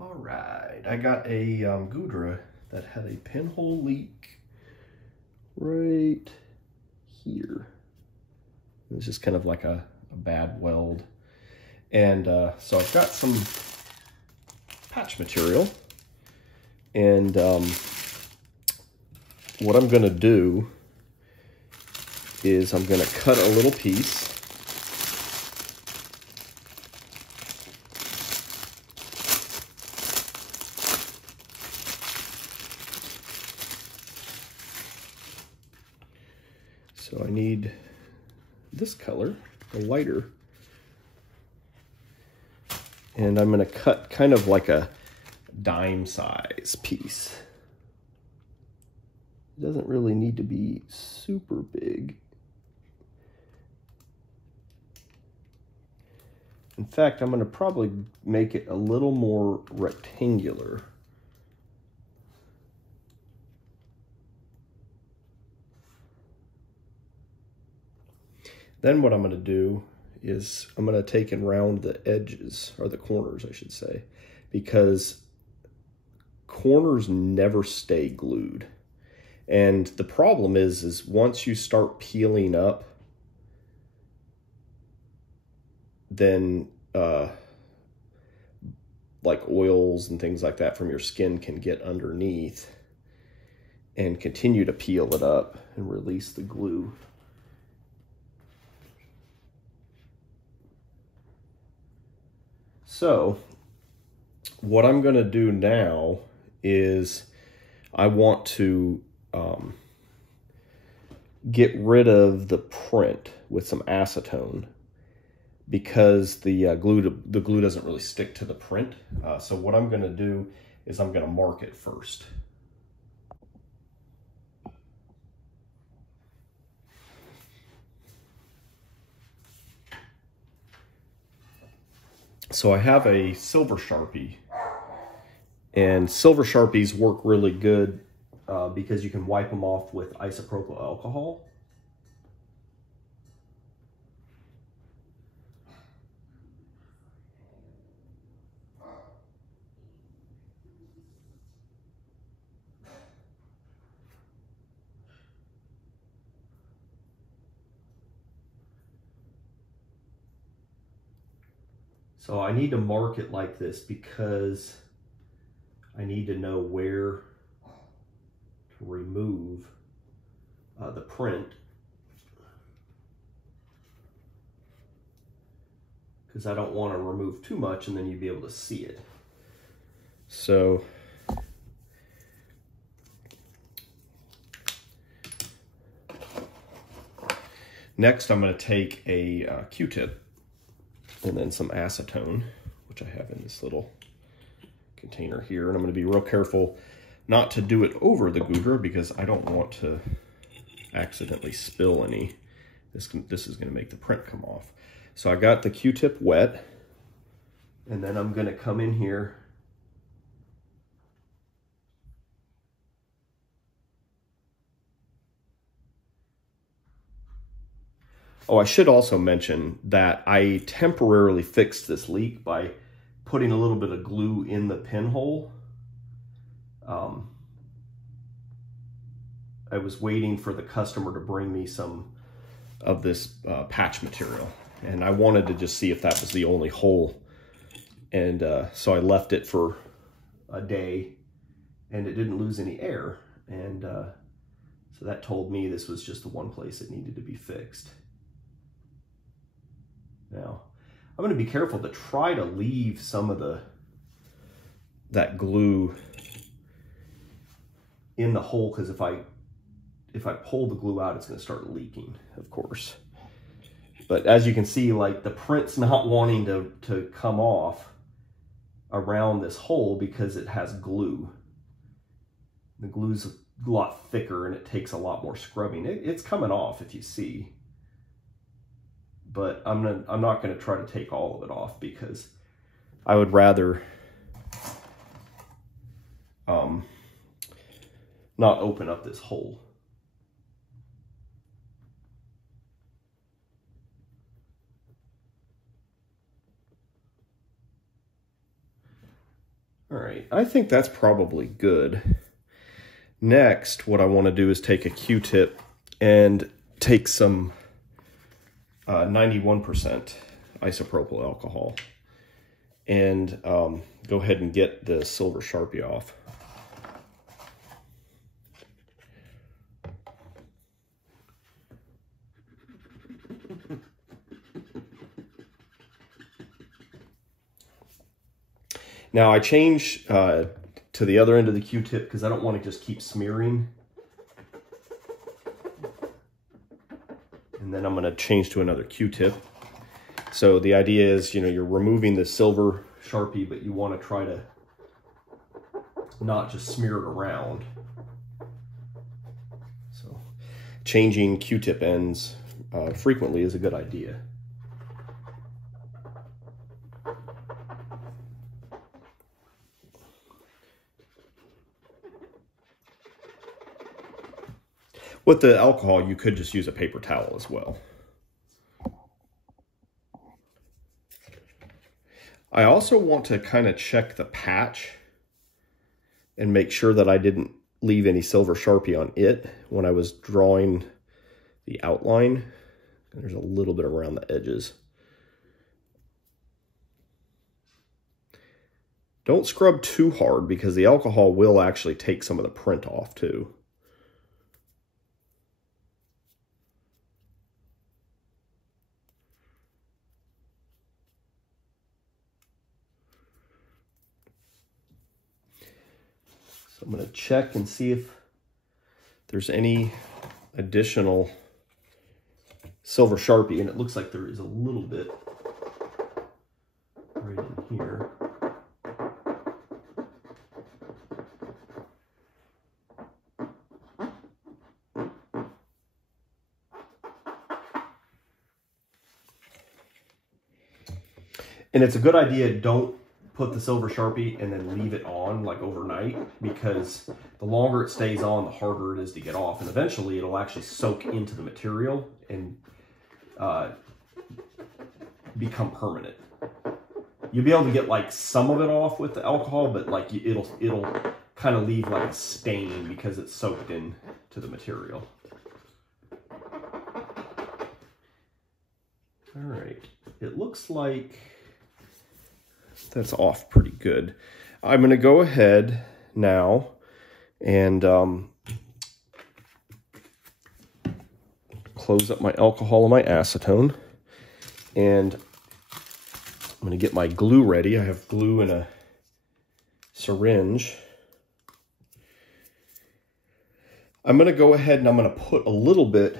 All right, I got a Goodra that had a pinhole leak right here. It was just kind of like a bad weld. And so I've got some patch material. And what I'm gonna do is I'm gonna cut a little piece. So I need this color, a lighter. And I'm gonna cut kind of like a dime size piece. It doesn't really need to be super big. In fact, I'm gonna probably make it a little more rectangular. Then what I'm going to do is I'm going to take and round the edges, or the corners, I should say, because corners never stay glued. And the problem is once you start peeling up, then like oils and things like that from your skin can get underneath and continue to peel it up and release the glue. So what I'm going to do now is I want to get rid of the print with some acetone because the glue doesn't really stick to the print. So what I'm going to do is I'm going to mark it first. So I have a silver Sharpie, and silver Sharpies work really good because you can wipe them off with isopropyl alcohol. So I need to mark it like this because I need to know where to remove the print, because I don't want to remove too much and then you'd be able to see it. So next I'm going to take a Q-tip and then some acetone, which I have in this little container here. And I'm going to be real careful not to do it over the Goodra because I don't want to accidentally spill any. This is going to make the print come off. So I got the Q-tip wet, and then I'm going to come in here Oh, I should also mention that I temporarily fixed this leak by putting a little bit of glue in the pinhole. I was waiting for the customer to bring me some of this patch material, and I wanted to just see if that was the only hole. And so I left it for a day, and it didn't lose any air. And so that told me this was just the one place it needed to be fixed. Now, I'm going to be careful to try to leave some of that glue in the hole, because if I pull the glue out, it's going to start leaking, of course. But as you can see, like, the print's not wanting to come off around this hole because it has glue. The glue's a lot thicker and it takes a lot more scrubbing. It's coming off, if you see. But I'm not going to try to take all of it off because I would rather not open up this hole. All right, I think that's probably good. Next, what I want to do is take a Q-tip and take some 91% isopropyl alcohol and go ahead and get the silver Sharpie off. Now I change to the other end of the Q-tip because I don't want to just keep smearing. And then I'm going to change to another Q-tip. So the idea is, you know, you're removing the silver Sharpie, but you want to try to not just smear it around. So changing Q-tip ends frequently is a good idea. With the alcohol, you could just use a paper towel as well. I also want to kind of check the patch and make sure that I didn't leave any silver Sharpie on it when I was drawing the outline. There's a little bit around the edges. Don't scrub too hard because the alcohol will actually take some of the print off too. So I'm going to check and see if there's any additional silver Sharpie, and it looks like there is a little bit right in here. And it's a good idea, don't put the silver Sharpie and then leave it on like overnight, because the longer it stays on, the harder it is to get off. And eventually it'll actually soak into the material and become permanent. You'll be able to get like some of it off with the alcohol, but like it'll kind of leave like a stain because it's soaked into the material. All right, it looks like that's off pretty good. I'm going to go ahead now and close up my alcohol and my acetone, and I'm going to get my glue ready. I have glue in a syringe. I'm going to go ahead and I'm going to put a little bit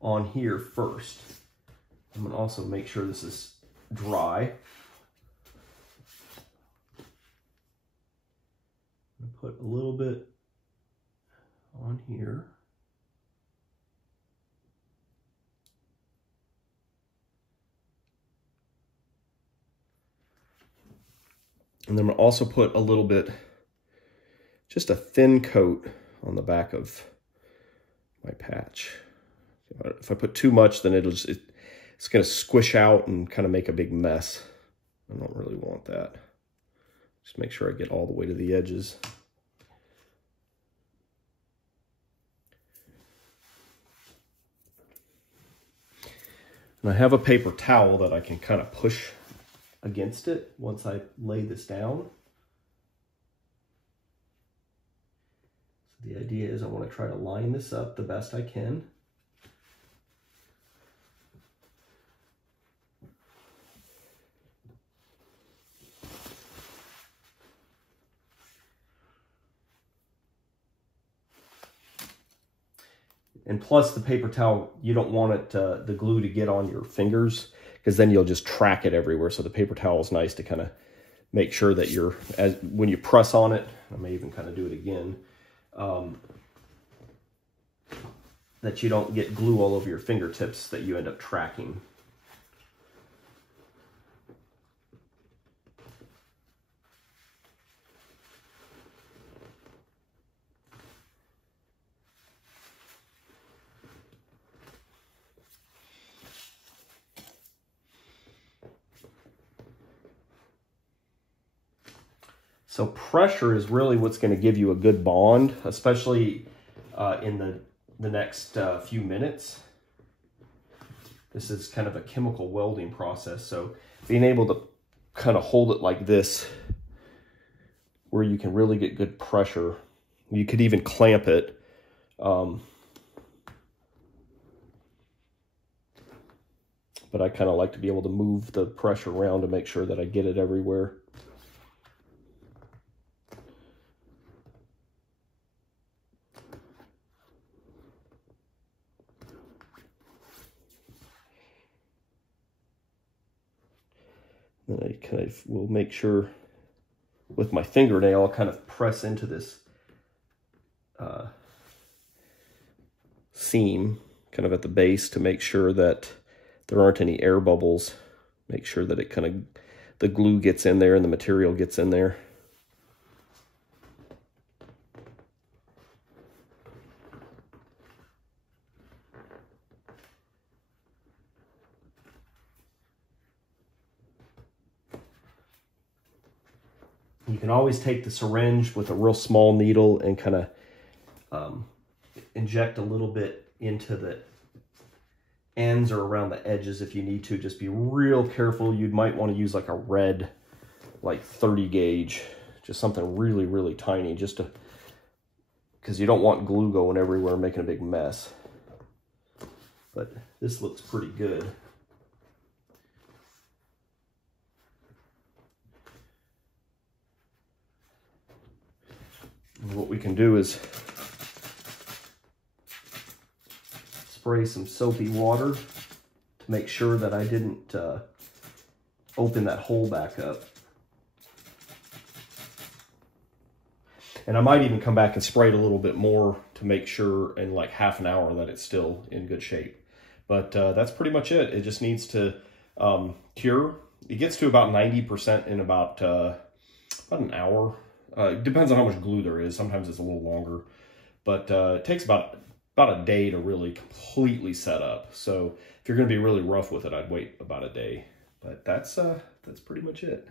on here first. I'm going to also make sure this is dry. Put a little bit on here. And then I'm gonna also put a little bit, just a thin coat on the back of my patch. If I put too much, then it's gonna squish out and kind of make a big mess. I don't really want that. Just make sure I get all the way to the edges. And I have a paper towel that I can kind of push against it once I lay this down. So the idea is I want to try to line this up the best I can. And plus the paper towel, you don't want it the glue to get on your fingers, because then you'll just track it everywhere. So the paper towel is nice to kind of make sure that when you press on it, I may even kind of do it again, that you don't get glue all over your fingertips that you end up tracking. So pressure is really what's going to give you a good bond, especially in the next few minutes. This is kind of a chemical welding process, so being able to kind of hold it like this, where you can really get good pressure. You could even clamp it. But I kind of like to be able to move the pressure around to make sure that I get it everywhere. Then I kind of will make sure with my fingernail, I'll kind of press into this seam kind of at the base to make sure that there aren't any air bubbles. Make sure that it kind of, the glue gets in there and the material gets in there. You can always take the syringe with a real small needle and kind of inject a little bit into the ends or around the edges if you need to. Just be real careful. You might want to use like a red, like 30 gauge, just something really, really tiny, just to, because you don't want glue going everywhere and making a big mess. But this looks pretty good. What we can do is spray some soapy water to make sure that I didn't open that hole back up. And I might even come back and spray it a little bit more to make sure in like half an hour that it's still in good shape. But that's pretty much it. It just needs to cure. It gets to about 90% in about an hour. It depends on how much glue there is. Sometimes it's a little longer, but it takes about a day to really completely set up. So if you're going to be really rough with it, I'd wait about a day. But that's pretty much it.